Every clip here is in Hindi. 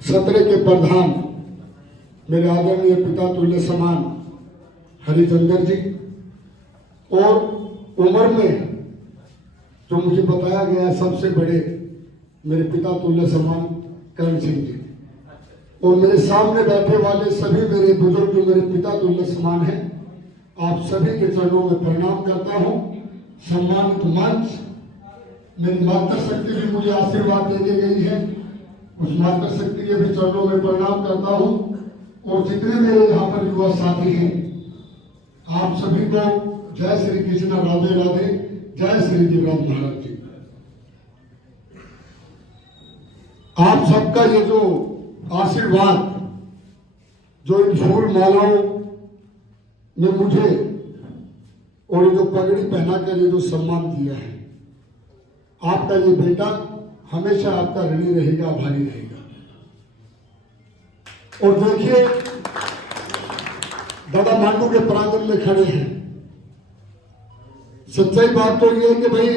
सत्र के प्रधान मेरे आदरणीय पिता तुल्य समान हरिचंदर जी और उम्र में जो मुझे बताया गया सबसे बड़े मेरे पिता तुल्य समान करण सिंह जी और मेरे सामने बैठे वाले सभी मेरे बुजुर्ग जो मेरे पिता तुल्य समान हैं, आप सभी के चरणों में प्रणाम करता हूं। सम्मानित मंच, मेरी मातृशक्ति भी मुझे आशीर्वाद देके गई है, उस मातृशक्ति के भी चरणों में प्रणाम करता हूं और जितने मेरे यहाँ पर युवा साथी हैं, आप सभी को जय श्री कृष्ण, राधे राधे, जय श्री जीवराज महाराज जी। आप सबका ये जो आशीर्वाद, जो इन फूल मालाओं ने मुझे और ये जो पगड़ी पहनाकर ये जो सम्मान दिया है, आपका ये बेटा हमेशा आपका ऋणी रहेगा, आभारी रहेगा। और देखिए, दादा मांडू के प्रांगण में खड़े हैं। सच्चाई बात तो ये है कि भाई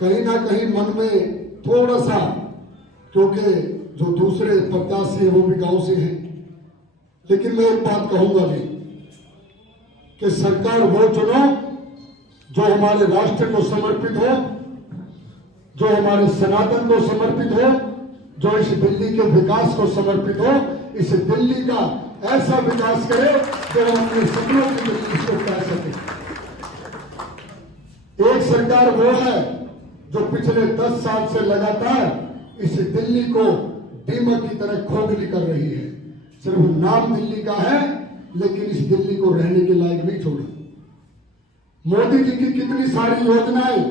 कहीं ना कहीं मन में थोड़ा सा, क्योंकि जो दूसरे प्रत्याशी है वो भी गांव से हैं, लेकिन मैं एक बात कहूंगा भी कि सरकार वो चुनो जो हमारे राष्ट्र को समर्पित हो, जो हमारे सनातन को समर्पित हो, जो इस दिल्ली के विकास को समर्पित हो, इस दिल्ली का ऐसा विकास करे जो हम अपने सपनों की दिल्ली को कर सके। एक सरकार वो है जो पिछले 10 साल से लगातार इस दिल्ली को दीमक की तरह खोखली कर रही है। सिर्फ नाम दिल्ली का है, लेकिन इस दिल्ली को रहने के लायक नहीं छोड़ा। मोदी जी की कितनी सारी योजनाएं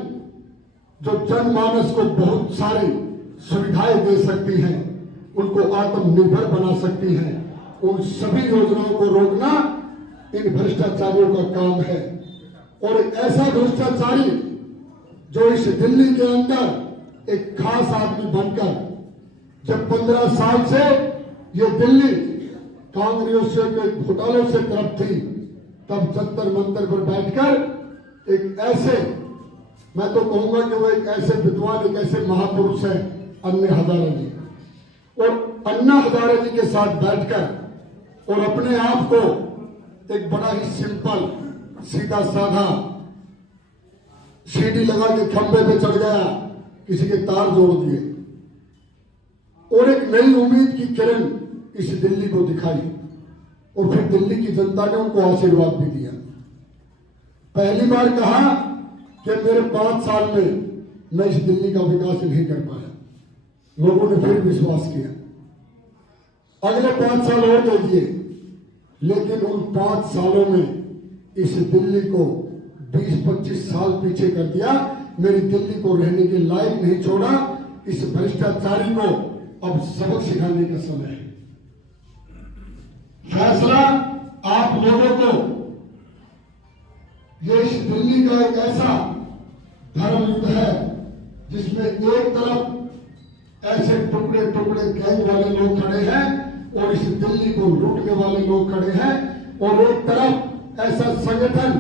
जो जनमानस को बहुत सारी सुविधाएं दे सकती हैं, उनको आत्मनिर्भर बना सकती हैं, उन सभी योजनाओं को रोकना इन भ्रष्टाचारियों का काम है। और एक ऐसा भ्रष्टाचारी जो इस दिल्ली के अंदर एक खास आदमी बनकर, जब 15 साल से ये दिल्ली कांग्रेसियों के घोटालों से तरफ थी, तब जंतर मंतर पर बैठकर एक ऐसे, मैं तो कहूंगा कि वो एक ऐसे विद्वान, एक ऐसे महापुरुष है अन्ना हजारे जी, और अन्ना हजारे जी के साथ बैठकर और अपने आप को एक बड़ा ही सिंपल, सीधा साधा, सीढ़ी लगा के खंबे पे चढ़ गया, किसी के तार जोड़ दिए और एक नई उम्मीद की किरण इस दिल्ली को दिखाई और फिर दिल्ली की जनता ने उनको आशीर्वाद भी दिया। पहली बार कहा कि मेरे 5 साल में मैं इस दिल्ली का विकास नहीं कर पाया, लोगों ने फिर विश्वास किया। अगले 5 साल और दे दिए, लेकिन उन 5 सालों में इस दिल्ली को 20-25 साल पीछे कर दिया। मेरी दिल्ली को रहने के लायक नहीं छोड़ा। इस भ्रष्टाचारी को अब सबक सिखाने का समय है। फैसला आप लोगों को, ये इस दिल्ली का एक ऐसा धर्म युद्ध है जिसमें एक तरफ ऐसे टुकड़े टुकड़े गैंग वाले लोग खड़े हैं और इस दिल्ली को लूटने वाले लोग खड़े हैं, और एक तरफ ऐसा संगठन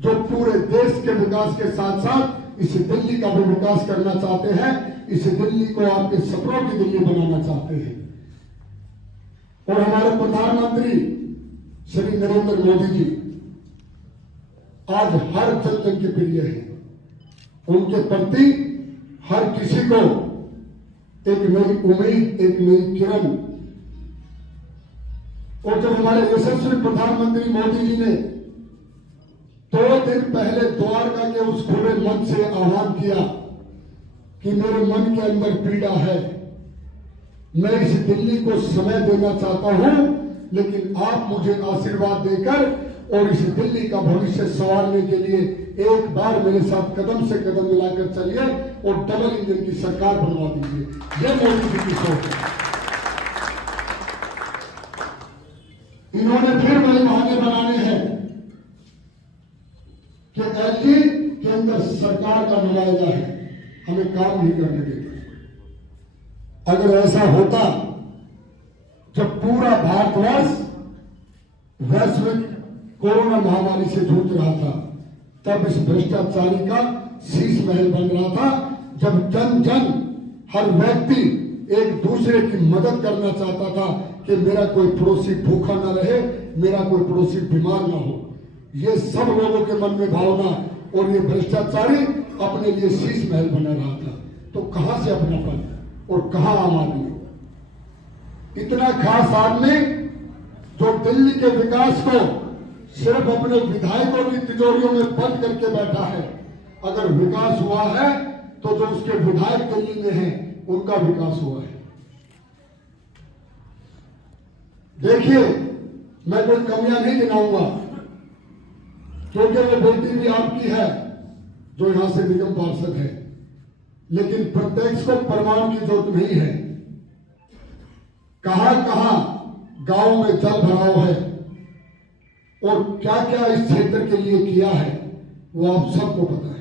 जो पूरे देश के विकास के साथ साथ इस दिल्ली का भी विकास करना चाहते हैं, इस दिल्ली को आपके सपनों की दिल्ली बनाना चाहते हैं। और हमारे प्रधानमंत्री श्री नरेंद्र मोदी जी आज हर जन के प्रिय हैं। उनके प्रति हर किसी को एक नई उम्मीद, एक नई किरण। और जब हमारे यशस्वी प्रधानमंत्री मोदी जी ने 2 दिन पहले द्वारका के उस खुले मन से आह्वान किया कि मेरे मन के अंदर पीड़ा है, मैं इस दिल्ली को समय देना चाहता हूं, लेकिन आप मुझे आशीर्वाद देकर और इस दिल्ली का भविष्य संवारने के लिए एक बार मेरे साथ कदम से कदम मिलाकर चलिए और डबल इंजन की सरकार बनवा दीजिए। यह मोदी जी की सोच है। इन्होंने फिर वही बहाने बनाने हैं कि एलजी के अंदर सरकार का नुमाइंदा है, हमें काम नहीं करने देता। अगर ऐसा होता, जब पूरा भारतवर्ष वैश्विक कोरोना महामारी से जूझ रहा था, तब इस भ्रष्टाचारी का शीश महल बन रहा था, जब जन जन हर व्यक्ति एक दूसरे की मदद करना चाहता था कि मेरा कोई पड़ोसी भूखा ना रहे, मेरा कोई पड़ोसी बीमार ना हो। ये सब लोगों के मन में भावना, और ये भ्रष्टाचारी अपने लिए शीश महल बना रहा था। तो कहां से अपनापन और कहां आम आदमी? इतना खास आदमी जो दिल्ली के विकास को सिर्फ अपने विधायकों की तिजोरियों में बंद करके बैठा है। अगर विकास हुआ है तो जो उसके विधायक दिल्ली में हैं उनका विकास हुआ है। देखिए, मैं कोई कमियां नहीं गिनाऊंगा, क्योंकि वो बेटी भी आपकी है जो यहां से निगम पार्षद है, लेकिन प्रत्यक्ष को प्रमाण की जरूरत नहीं है। कहां कहां गांव में जल भराव है और क्या क्या इस क्षेत्र के लिए किया है वो आप सबको पता है।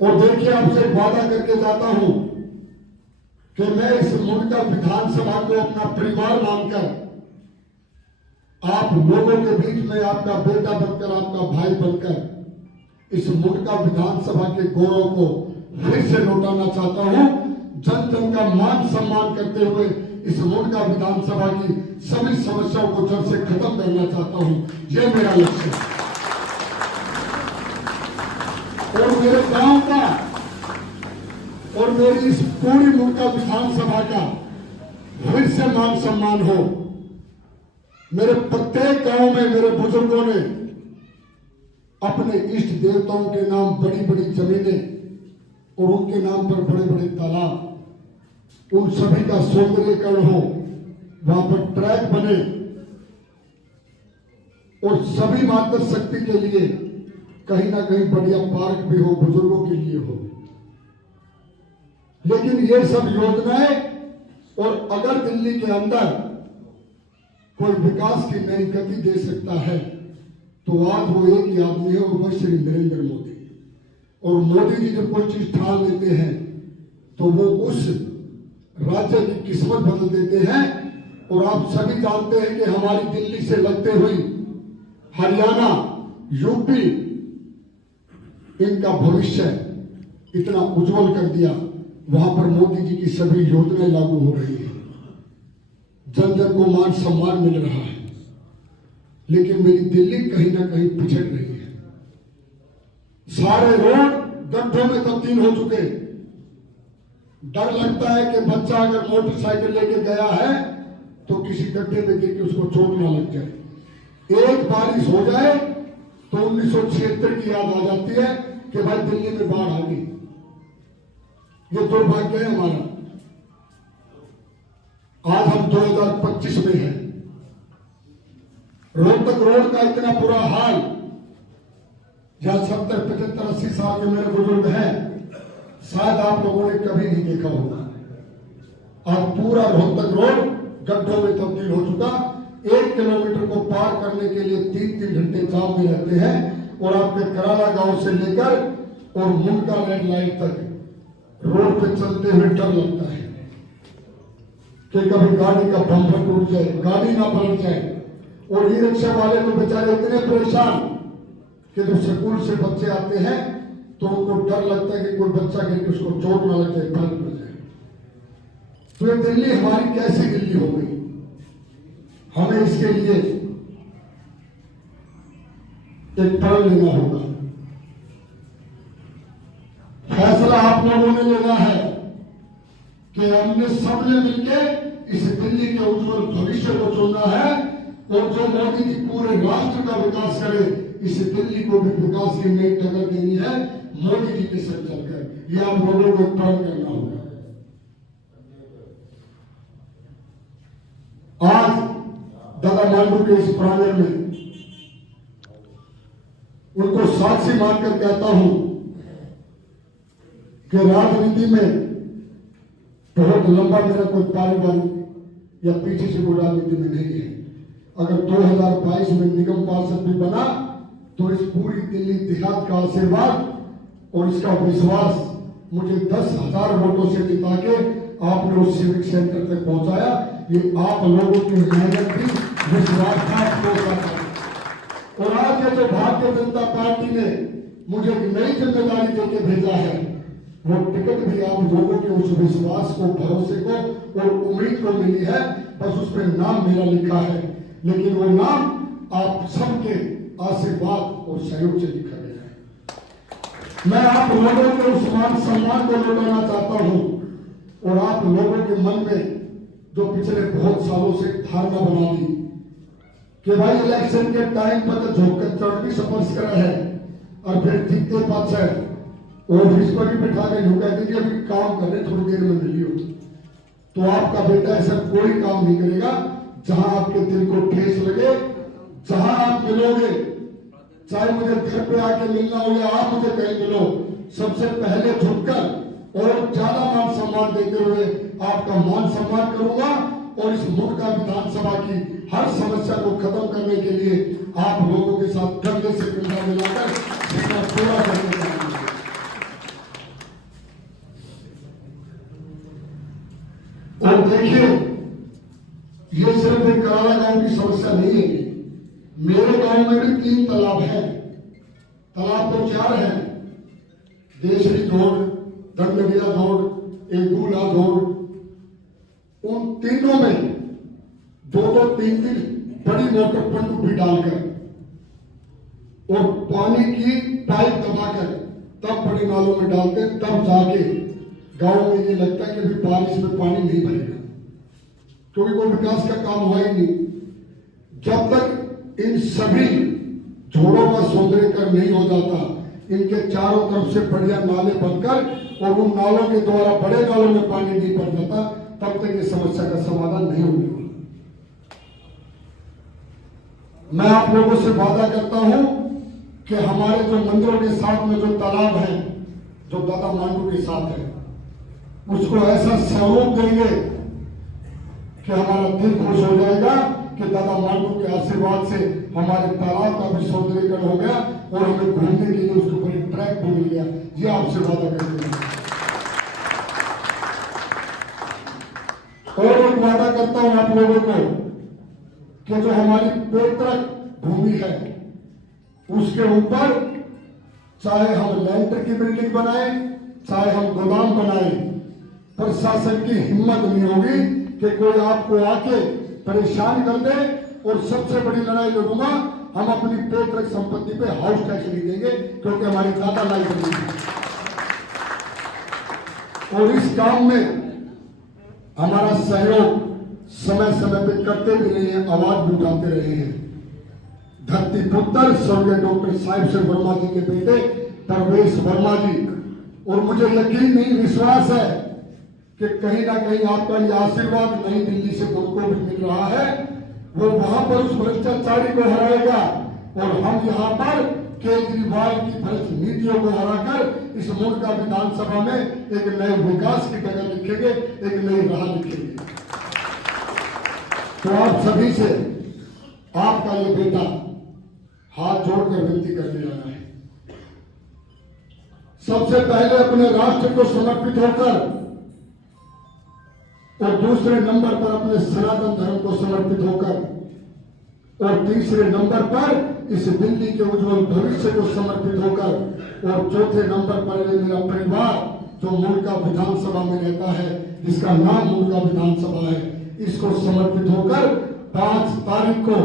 और देखिए, आपसे वादा करके जाता हूं कि मैं इस मुंडका विधानसभा को अपना परिवार मानकर आप लोगों के बीच में आपका बेटा बनकर, आपका भाई बनकर इस मुंडका विधानसभा के गौरव को फिर से लौटाना चाहता हूं। जन जन का मान सम्मान करते हुए इस मुंडका विधानसभा की सभी समस्याओं को जड़ से खत्म करना चाहता हूं। यह मेरा लक्ष्य है। और मेरे गांव का और मेरी इस पूरी मुंडका विधानसभा का फिर से मान सम्मान हो। मेरे प्रत्येक गांव में मेरे बुजुर्गों ने अपने इष्ट देवताओं के नाम बड़ी बड़ी जमीनें और उनके नाम पर बड़े बड़े तालाब, उन सभी का सौंदर्यीकरण हो, वहां पर ट्रैक बने और सभी मातृ शक्ति के लिए कहीं ना कहीं बढ़िया पार्क भी हो, बुजुर्गों के लिए हो। लेकिन ये सब योजनाएं, और अगर दिल्ली के अंदर कोई विकास की नई गति दे सकता है तो आज वो एक ही आदमी है, और वह श्री नरेंद्र मोदी। और मोदी जी जब कोई चीज ठान लेते हैं तो वो उस राज्य की किस्मत बदल देते हैं। और आप सभी जानते हैं कि हमारी दिल्ली से लगते हुई हरियाणा, यूपी, इनका भविष्य इतना उज्जवल कर दिया। वहां पर मोदी जी की सभी योजनाएं लागू हो रही है, जन जन को मान सम्मान मिल रहा है। लेकिन मेरी दिल्ली कहीं ना कहीं पिछड़ रही है। सारे रोड गड्ढों में तब्दील हो चुके। डर लगता है कि बच्चा अगर मोटरसाइकिल लेके गया है तो किसी गड्ढे में गिर के उसको चोट ना लग जाए। एक बारिश हो जाए तो 1976 की याद आ जाती है कि भाई दिल्ली में बाढ़ आ गई। ये दुर्भाग्य है हमारा। आज हम 2025 में हैं। रोहतक रोड का इतना बुरा हाल, जहां 70, 75, 80 साल के मेरे बुजुर्ग हैं, शायद आप लोगों ने कभी नहीं देखा होगा। आज पूरा रोहतक रोड गड्ढों में तब्दील हो चुका। 1 किलोमीटर को पार करने के लिए 3-3 घंटे जाम में रहते हैं। और आपके कराला गांव से लेकर और मुंडका रेड लाइट तक रोड पे चलते हुए डर लगता है कि कभी गाड़ी का बम्पर टूट जाए, गाड़ी ना पलट जाए। और ई रिक्शा वाले तो बेचारे इतने परेशान कि जब स्कूल से बच्चे आते हैं तो उनको डर लगता है कि कोई बच्चा गिर के उसको चोट ना लग जाए, प्राण बच जाए। तो ये दिल्ली हमारी कैसी दिल्ली हो गई? हमें इसके लिए एक प्रण लेना होगा। फैसला आप लोगों ने लेना है कि हमने सबने मिलकर इस दिल्ली के उज्जवल भविष्य को चुनना है। और जो मोदी जी पूरे राष्ट्र का विकास करे, इस दिल्ली को भी विकास की नई टक्कर देनी है मोदी जी के साथ चलकर। यह आप लोगों को प्रण करना होगा। आज दादा मांडू के इस प्रांगण में उनको साक्षी मानकर कहता हूं कि राजनीति में बहुत लंबा मेरा कोई पारिवारिक या पीछे से कोई राजनीति में नहीं है। अगर 2022 में निगम पार्षद भी बना तो इस पूरी दिल्ली देहात का आशीर्वाद और इसका विश्वास मुझे 10,000 वोटों से जिता के आपने उस सिविक सेंटर तक पहुंचाया। ये आप लोगों की मेहनत भी विश्वासघात हो सकता है। और आज ये जो भारतीय जनता पार्टी ने मुझे एक नई जिम्मेदारी देके भेजा है वो टिकट भी आप लोगों के उस विश्वास को, भरोसे को और उम्मीद को मिली है, बस उस पर नाम मेरा लिखा है, लेकिन वो नाम आप सबके आशीर्वाद और सहयोग से लिखा गया है। मैं आप लोगों के उस मान सम्मान को लौटाना चाहता हूं और आप लोगों के मन में जो पिछले बहुत सालों से धारणा बना ली कि भाई इलेक्शन के टाइम पर तो झोंक चढ़ स्पर्श करा है और फिर जीतते पास है ऑफिस पर भी बिठा के झुका दीजिए, अभी काम करने थोड़ी देर में मिलियो, तो आपका बेटा ऐसा कोई काम नहीं करेगा। जहां आपके दिल को ठेस लगे, जहां आप मिलोगे, चाहे मुझे घर पे आके मिलना हो या आप मुझे कहीं मिलो, सबसे पहले झुककर और ज्यादा मान सम्मान देते हुए आपका मान सम्मान करूंगा और इस मुल्क का विधानसभा की हर समस्या को खत्म करने के लिए आप लोगों के साथ कंधे से कंधा मिलाकर इसका पूरा करने का। और देखिए, ये सिर्फ एक कराला गांव की समस्या नहीं है, मेरे गांव में भी 3 तालाब है। तालाब तो 4 है, देशरी जोड़, दंडगिया जोड़, एक दूल्हा जोड़। उन तीनों में 2-2, 3-3 बड़ी मोटर पनडुब्बी डालकर और पानी की पाइप दबाकर तब बड़े नालों में डालते, तब जाके गांव में ये लगता है कि भी बारिश में पानी नहीं भरेगा, क्योंकि कोई विकास का काम हुआ ही नहीं। जब तक इन सभी जोड़ों का सौंदर्यीकरण नहीं हो जाता, इनके चारों तरफ से बढ़िया नाले बनकर और उन नालों के द्वारा बड़े नालों में पानी नहीं भर जाता, तब तक ये समस्या का समाधान नहीं होने वाला। मैं आप लोगों से वादा करता हूं कि हमारे जो मंदिरों के साथ में जो तालाब है, जो दादा मांडू के साथ है, उसको ऐसा सहयोग देंगे कि हमारा दिल खुश हो जाएगा कि दादा मांडू के आशीर्वाद से हमारे तालाब का भी सौंदर्यीकरण हो गया और हमें घूमने के लिए उसके ऊपर एक ट्रैक भी मिल गया। ये आपसे वादा करते हैं। और एक वादा करता हूं आप लोगों को कि जो हमारी पैतृक भूमि है, उसके ऊपर चाहे हम लेंटर की बिल्डिंग बनाए, चाहे हम गोदाम बनाए, प्रशासन की हिम्मत नहीं होगी कि कोई आपको आके परेशान कर दे। और सबसे बड़ी लड़ाई लड़ूंगा, हम अपनी पैतृक संपत्ति पे हाउस टैक्स नहीं देंगे, क्योंकि हमारी दादा लाई बनी है। और इस काम में हमारा सहयोग समय समय पे करते भी रहे हैं, आवाज भी उठाते रहे हैं। धरती पुत्र स्वर्गीय डॉक्टर साहिब सिंह वर्मा जी के बेटे परवेश वर्मा जी, और मुझे यकीन नहीं, विश्वास है कि कहीं ना कहीं आपका ये आशीर्वाद नई दिल्ली से उनको भी मिल रहा है। वो वहां पर उस भ्रष्टाचारी को हराएगा और हम यहाँ पर केजरीवाल की भ्रष्ट नीतियों को हराकर इस मुल्क का विधानसभा में एक नए विकास की डगर लिखेंगे, एक नई राह लिखेंगे। तो आप सभी से आपका ये बेटा हाथ जोड़कर विनती करने आया है, सबसे पहले अपने राष्ट्र को समर्पित होकर और दूसरे नंबर पर अपने सनातन धर्म को समर्पित होकर और तीसरे नंबर पर इस दिल्ली के उज्जवल भविष्य को समर्पित होकर और चौथे नंबर पर मेरा परिवार जो मुल्का विधानसभा में रहता है, जिसका नाम मुल्का विधानसभा है, इसको समर्पित होकर 5 तारीख को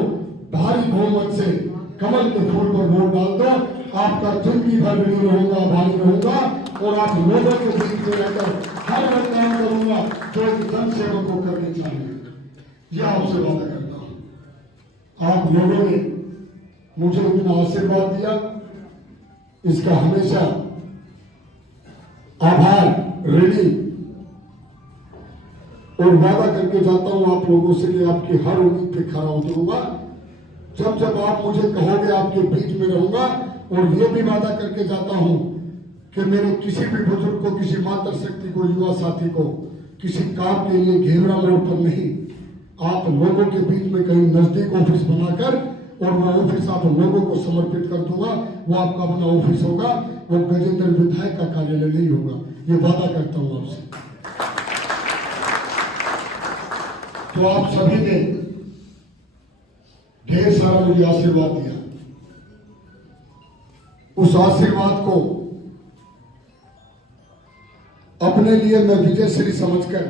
भारी बहुमत से कमल के फूल पर वोट डाल दो। आपका जिंदगी भर ऋणी रहूंगा, भारी रहूंगा और आप लोगों के बीच में रहकर हर वह काम करूंगा जो एक जनसेवक को करने चाहिए। यह आपसे वादा करता हूं। आप लोगों ने मुझे इतना आशीर्वाद दिया, इसका हमेशा आभार, ऋणी और वादा करके जाता हूं आप लोगों से कि आपकी हर उम्मीद पे खरा उतरूंगा। जब जब आप मुझे कहोगे, आपके बीच में रहूंगा। और ये भी वादा करके जाता हूं कि मेरे किसी भी बुजुर्ग को, किसी मातृशक्ति को, युवा साथी को किसी काम के लिए घेवरा मोड़ पर नहीं, आप लोगों के बीच में कहीं नजदीक ऑफिस बनाकर और वो ऑफिस आप लोगों को समर्पित कर दूंगा। वो आपका अपना ऑफिस होगा, वो गजेंद्र विधायक का कार्यालय नहीं होगा। ये वादा करता हूं आपसे। तो आप सभी ने ढेर सारा मुझे आशीर्वाद दिया, उस आशीर्वाद को अपने लिए मैं विजय श्री समझकर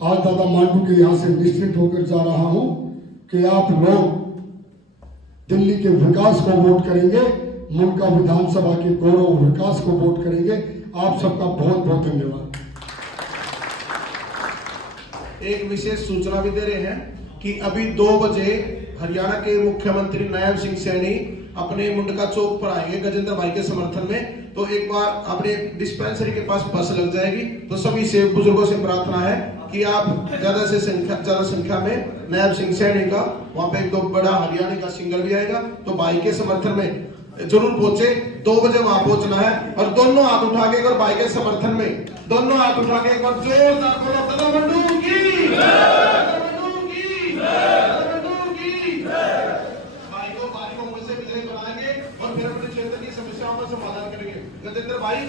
आज दादा मांडू के यहाँ से निश्चित होकर जा रहा हूं कि आप लोग दिल्ली के विकास को वोट करेंगे, मुंडका विधानसभा के गौरव विकास को वोट करेंगे। आप सबका बहुत बहुत धन्यवाद। एक विशेष सूचना भी दे रहे हैं कि अभी 2 बजे हरियाणा के मुख्यमंत्री नायब सिंह सैनी अपने मुंडका चौक पर आएंगे गजेंद्र भाई के समर्थन में। तो एक बार अपने डिस्पेंसरी के पास बस लग जाएगी, तो सभी से बुजुर्गों से प्रार्थना है कि आप ज्यादा संख्या में नायब सिंह सैनी का वहां पे एक तो बड़ा हरियाणा का सिंगल भी आएगा, तो भाई के समर्थन में जरूर पहुंचे। 2 बजे वहां पहुंचना है और दोनों हाथ उठा के और भाई के समर्थन में दोनों हाथ उठा के एक बार जोरदार बोलो दादा मंडू की भाई को मुझसे विजय बनाएंगे और फिर अपने क्षेत्र की समस्याओं का समाधान करेंगे। गजेंद्र भाई,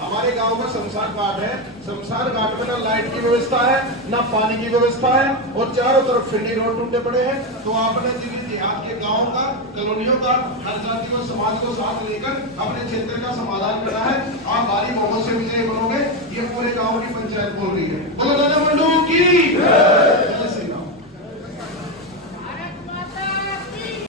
हमारे गांव में शमशान घाट है, शमशान घाट में ना लाइट की व्यवस्था है, ना पानी की व्यवस्था है और चारों तरफ फिरनी रोड टूटे पड़े हैं। तो आपने देहात के गांव का, कॉलोनियों का, हर जाति को, समाज को साथ लेकर अपने क्षेत्र का समाधान करना है। आप भारी बहुमत से विजय बनोगे, ये पूरे गांव की पंचायत बोल रही है। बोलो दादा मंडू की।